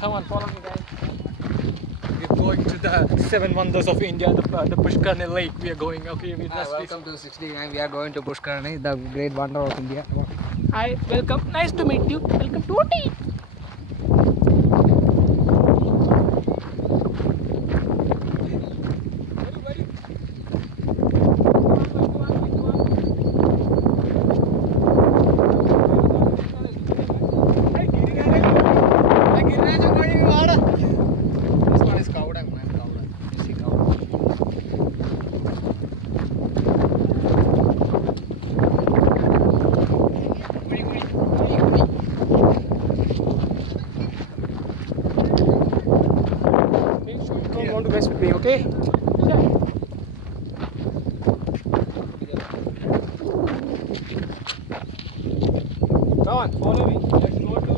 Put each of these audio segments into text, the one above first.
Come on, follow me, guys. We're going to the seven wonders of India, the Pushkarni Lake. We are going. Okay, we just Welcome to 69. We are going to Pushkarni, the great wonder of India. Hi, welcome. Nice to meet you. Welcome to Ooty. Don't want to mess with me, okay? Come on, follow me. Let's go to.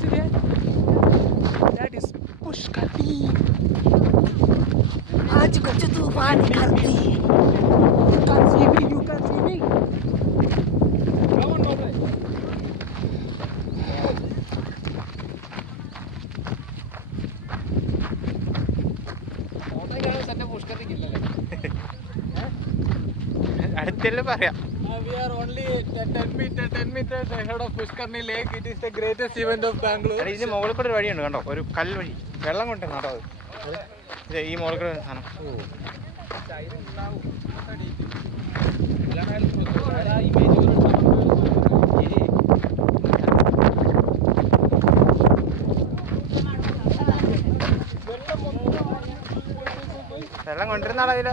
See there? That is Pushkarni. आज कुछ तूफान करती. You can't see me. You can't see me. Come on, Noble. അടുത്തല്ലേ പറയാം. We are only 10 meters ahead of Pushkarni Lake. It is the greatest event of Bangalore. ഇതിന് മുകളിൽ കൂടെ ഒരു വഴിയുണ്ട് കണ്ടോ, ഒരു കല്ല് വഴി, വെള്ളം കൊണ്ട് കേട്ടോ അത്. ഈ മുകളിൽ കൂടെ സാധനം വെള്ളം കൊണ്ടിരുന്ന ആളതില്,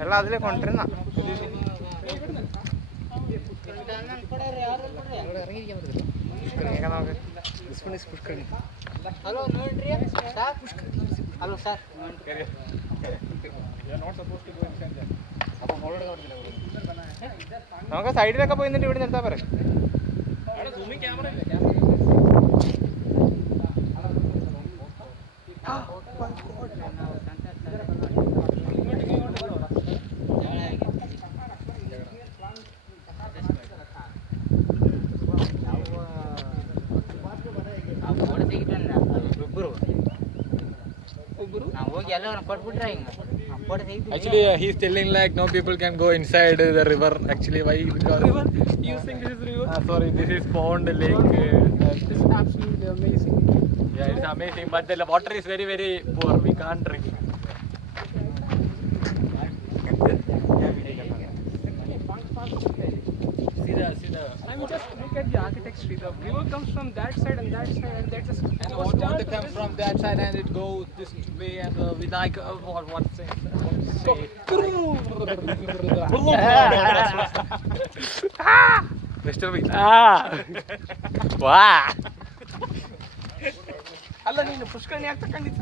വെള്ളം അതിൽ കൊണ്ടിരുന്ന Hello, sir. നമുക്ക് സൈഡിലൊക്കെ പോയി നിന്നിട്ട് ഇവിടെ നിർത്താൻ പറയാം. Actually, he's telling like no people can go inside the river. Actually, why? Because river? You think this is river? Sorry, this is pond lake. This is absolutely amazing. Yeah, it's amazing, but the water is very very poor. We can't drink. See the. I mean, just look at the architecture. The river comes from that side and that side, and that's just. And water comes from that side and it goes this way, and Vinayak, what say? Mr. V. ಅಲ್ಲ ನೀನು ಪುಷ್ಕರಣಿ ಆಗ್ತಕ್ಕಂಡಿದ್ದ